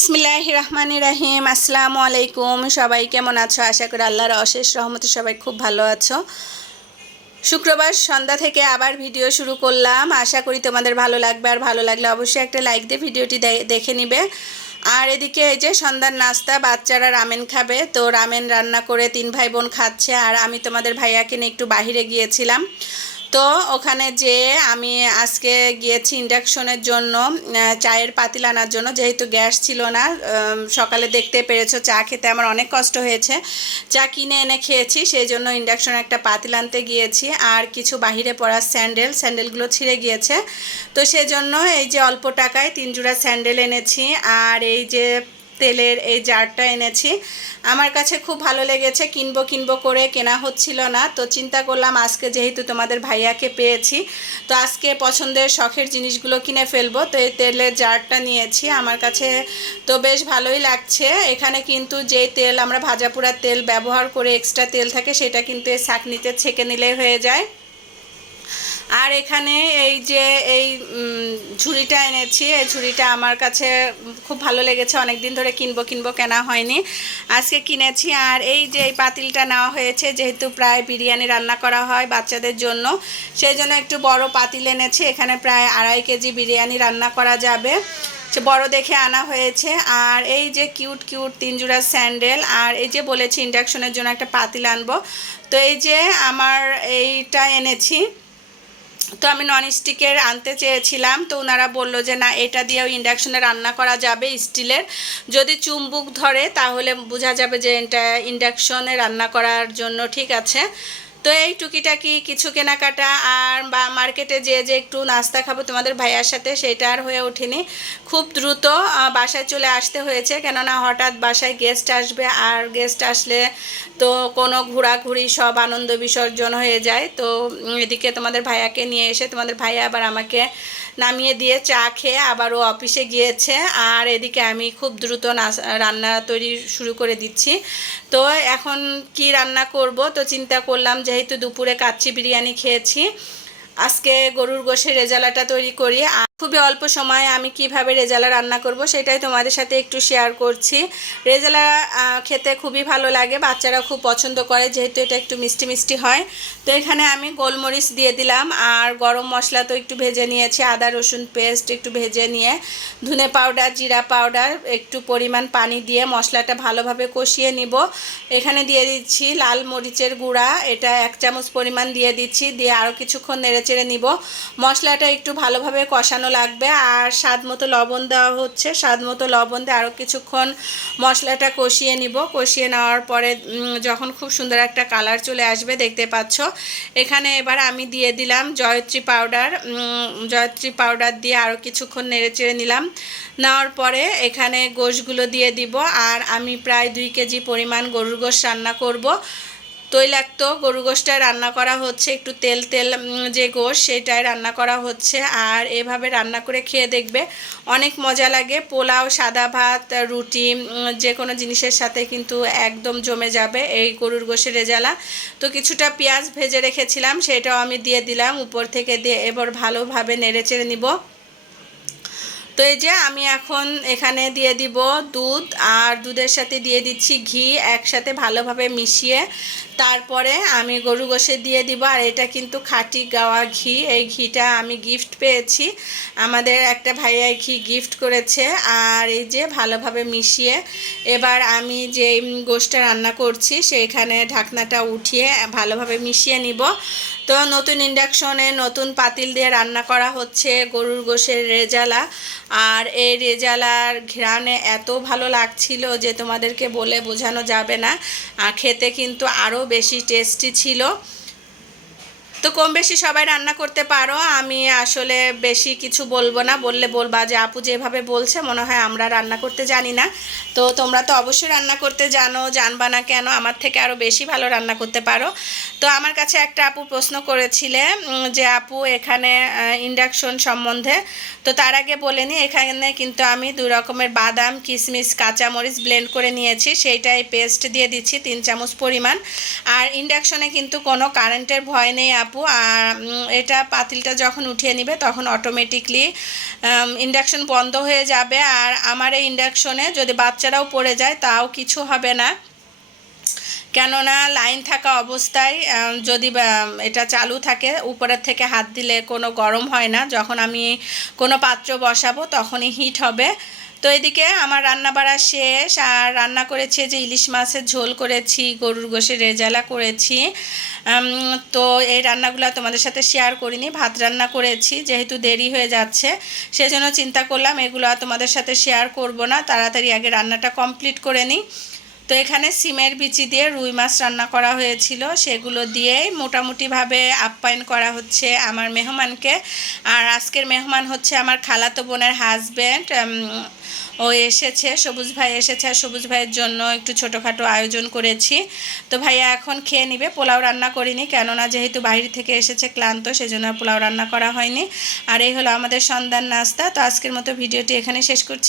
বিসমিল্লাহ রহমান রাহিম। আসসালামু আলাইকুম। সবাই কেমন আছো? আশা করি আল্লাহর অশেষ রহমতে সবাই খুব ভালো আছো। শুক্রবার সন্ধ্যা থেকে আবার ভিডিও শুরু করলাম। আশা করি তোমাদের ভালো লাগবে। আর ভালো লাগলে অবশ্যই একটা লাইক দিয়ে ভিডিওটি দেখে নিবে। আর এদিকে এই যে সন্ধ্যার নাস্তা, বাচ্চারা রামেন খাবে। তো রামেন রান্না করে তিন ভাই বোন খাচ্ছে। আর আমি তোমাদের ভাইয়াকে নিয়ে একটু বাহিরে গিয়েছিলাম। তো ওখানে যে আমি আজকে গিয়েছি ইন্ডাকশনের জন্য চায়ের পাতিল আনার জন্য। যেহেতু গ্যাস ছিল না সকালে দেখতে পেরেছ, চা খেতে আমার অনেক কষ্ট হয়েছে। চা কিনে এনে খেয়েছি, সেই জন্য ইন্ডাকশনে একটা পাতিল আনতে গিয়েছি। আর কিছু বাহিরে পড়া স্যান্ডেল, স্যান্ডেলগুলো ছিঁড়ে গিয়েছে। তো সেজন্য এই যে অল্প টাকায় তিন জোড়া স্যান্ডেল এনেছি। আর এই যে তেলের এই জারটা এনেছি। আমার কাছে খুব ভালো লেগেছে, কিনবো কিনবো করে কেনা হচ্ছিল না। তো চিন্তা করলাম আজকে যেহেতু তোমাদের ভাইয়াকে পেয়েছি, তো আজকে পছন্দের শখের জিনিসগুলো কিনে ফেলব। তো এই তেলের জারটা নিয়েছি, আমার কাছে তো বেশ ভালোই লাগছে। এখানে কিন্তু যে তেল, আমরা ভাজা পোড়ার তেল ব্যবহার করে এক্সট্রা তেল থাকে, সেটা কিন্তু এই ছাঁকনিতে ছেঁকে নিলে হয়ে যায়। আর এখানে এই যে এই ঝুড়িটা এনেছি, এই ঝুড়িটা আমার কাছে খুব ভালো লেগেছে অনেক দিন ধরে কিনবো কিনবো কেনা হয়নি। আজকে কিনেছি আর এই যে এই পাতিলটা নেওয়া হয়েছে, যেহেতু প্রায় বিরিয়ানি রান্না করা হয় বাচ্চাদের জন্য, সেই জন্য একটু বড় পাতিল এনেছি, এখানে প্রায় আড়াই কেজি বিরিয়ানি রান্না করা যাবে। বড় দেখে আনা হয়েছে, আর এই যে কিউট কিউট তিন জোড়া স্যান্ডেল, আর এই যে বলেছি, ইন্ডাকশনের জন্য একটা পাতিল আনব। তো এই যে আমার এইটা এনেছি তো আমি নন স্টিকের আনতে চেয়েছিলাম, তো ওনারা বলল যে, না, এটা দিয়েও ইন্ডাকশনে রান্না করা যাবে স্টিলের যদি চুম্বুক ধরে, তাহলে বোঝা যাবে যে, এটা ইন্ডাকশনে রান্না করার জন্য ঠিক আছে। তো এই টুকিটাকি কিছু কেনাকাটা, আর মার্কেটে যে যে একটু নাস্তা খাব তোমাদের ভাইয়ার সাথে, সেটা আর হয়ে ওঠেনি। খুব দ্রুত বাসায় চলে আসতে হয়েছে, কেননা হঠাৎ বাসায় গেস্ট আসবে, আর গেস্ট আসলে তো কোনো ঘোরাঘুরি, সব আনন্দ বিসর্জন হয়ে যায়। তো এদিকে তোমাদের ভাইয়াকে নিয়ে এসে, তোমাদের ভাইয়া আবার আমাকে নামিয়ে দিয়ে চা খেয়ে আবার ও অফিসে গিয়েছে। আর এদিকে আমি খুব দ্রুত রান্না তৈরি শুরু করে দিচ্ছি। তো এখন কি রান্না করব? তো চিন্তা করলাম, যেহেতু দুপুরে কাচ্চি বিরিয়ানি খেয়েছি আজকে গরুর গোশের রেজালাটা তৈরি করি খুবই অল্প সময়ে আমি কীভাবে রেজালা রান্না করব সেটাই তোমাদের সাথে একটু শেয়ার করছি। রেজালা খেতে খুবই ভালো লাগে বাচ্চারা খুব পছন্দ করে, যেহেতু এটা একটু মিষ্টি মিষ্টি হয়। তো এখানে আমি গোলমরিচ দিয়ে দিলাম, আর গরম মশলা তো একটু ভেজে নিয়েছি, আদা, রসুন পেস্ট একটু ভেজে নিয়ে, ধনে পাউডার জিরা পাউডার একটু পরিমাণ পানি দিয়ে মশলাটা ভালোভাবে কষিয়ে নিব। এখানে দিয়ে দিচ্ছি লাল মরিচের গুঁড়া, এটা এক চামচ পরিমাণ দিয়ে দিচ্ছি, দিয়ে আরও কিছুক্ষণ নেড়ে চেড়ে নিব। মশলাটা একটু ভালোভাবে কষানো লাগবে। আর স্বাদ মতো লবণ দেওয়া হচ্ছে। স্বাদ মতো লবণ দিয়ে আরও কিছুক্ষণ মশলাটা কষিয়ে নিব। কষিয়ে নেওয়ার পরে যখন খুব সুন্দর একটা কালার চলে আসবে, দেখতে পাচ্ছ। এখানে এবার আমি দিয়ে দিলাম জয়ত্রী পাউডার। জয়ত্রী পাউডার দিয়ে আরও কিছুক্ষণ নেড়েচেড়ে নিলাম। নেওয়ার পরে এখানে গোশগুলো দিয়ে দিব। আর আমি প্রায় দুই কেজি পরিমাণ গরুর গোশ রান্না করব। তৈলাক্ত গরু গোশটা রান্না করা হচ্ছে, একটু তেল তেল যে গোশ সেটাই রান্না করা হচ্ছে। আর এভাবে রান্না করে খেয়ে দেখবে অনেক মজা লাগে। পোলাও, সাদা ভাত, রুটি যে কোনো জিনিসের সাথে কিন্তু একদম জমে যাবে এই গরুর গোশের রেজালা। তো কিছুটা পেঁয়াজ ভেজে রেখেছিলাম, সেটাও আমি দিয়ে দিলাম, উপর থেকে দিয়ে এবার ভালোভাবে নেড়েচেড়ে নিব। তো এই যে আমি এখন এখানে দিয়ে দিব দুধ আর দুধের সাথে দিয়ে দিচ্ছি ঘি একসাথে ভালোভাবে মিশিয়ে। তারপরে আমি গরু গোশে দিয়ে দিব আর এটা কিন্তু খাঁটি গাওয়া ঘি। এই ঘিটা আমি গিফট পেয়েছি। আমাদের একটা ভাইয়া ঘি গিফট করেছে আর এই যে ভালোভাবে মিশিয়ে এবার আমি যে গোষ্ঠটা রান্না করছি সেইখানে ঢাকনাটা উঠিয়ে ভালোভাবে মিশিয়ে নিব। তো নতুন ইন্ডাকশনে নতুন পাতিল দিয়ে রান্না করা হচ্ছে গরুর গোশের রেজালা। আর এই রেজালার ঘ্রাণে এত ভালো লাগছিল যে তোমাদেরকে বলে বোঝানো যাবে না। খেতে কিন্তু আরও বেশি টেস্টি ছিল। তো কম বেশি সবাই রান্না করতে পারো। আমি আসলে বেশি কিছু বলব না। বললে বলবা যে, আপু যেভাবে বলছে, মনে হয় আমরা রান্না করতে জানি না। তো তোমরা তো অবশ্যই রান্না করতে জানো, জানবা না কেন? আমার থেকে আরও বেশি ভালো রান্না করতে পারো। তো আমার কাছে একটা আপু প্রশ্ন করেছিলে যে, আপু, এখানে ইন্ডাকশন সম্বন্ধে? তো তার আগে বলে নিই এখানে কিন্তু আমি দু রকমের বাদাম কিশমিশ কাঁচামরিচ ব্লেন্ড করে নিয়েছি। সেইটাই পেস্ট দিয়ে দিচ্ছি, তিন চামচ পরিমাণ। আর ইন্ডাকশনে কিন্তু কোনো কারেন্টের ভয় নেই আপু। আপু, আর এটা পাতিলটা যখন উঠিয়ে নিবে তখন অটোমেটিকলি ইন্ডাকশন বন্ধ হয়ে যাবে। আর আমার এই ইন্ডাকশনে যদি বাচ্চারাও পড়ে যায় তাও কিছু হবে না। কেননা লাইন থাকা অবস্থায় যদি এটা চালু থাকে, উপরের থেকে হাত দিলে কোনো গরম হয় না। যখন আমি কোনো পাত্র বসাবো তখনই হিট হবে। তো এদিকে আমার রান্না বাড়া শেষ, আর রান্না করেছি যে ইলিশ মাছের ঝোল করেছি, গরুর গোশের রেজালা করেছি। তো এই রান্নাগুলো তোমাদের সাথে শেয়ার করিনি, ভাত রান্না করেছি যেহেতু দেরি হয়ে যাচ্ছে, সেজন্য চিন্তা করলাম এগুলো তোমাদের সাথে শেয়ার করব না, তাড়াতাড়ি আগে রান্নাটা কমপ্লিট করে নিই। তো এখানে সিমের বিচি দিয়ে রুই মাছ রান্না করা হয়েছিল। সেগুলো দিয়েই মোটামুটিভাবে আপ্যায়ন করা হচ্ছে আমার মেহমানকে। আর আজকের মেহমান হচ্ছে আমার খালাতো বোনের হাজব্যান্ড ও এসেছে, সবুজ ভাই এসেছে। আর সবুজ ভাইয়ের জন্য একটু ছোটোখাটো আয়োজন করেছি। তো ভাইয়া এখন খেয়ে নিবে, পোলাও রান্না করিনি, কেননা যেহেতু বাইরে থেকে এসেছে ক্লান্ত, সেজন্য পোলাও রান্না করা হয়নি। আর এই হলো আমাদের সন্ধ্যার নাস্তা। তো আজকের মতো ভিডিওটি এখানে শেষ করছি।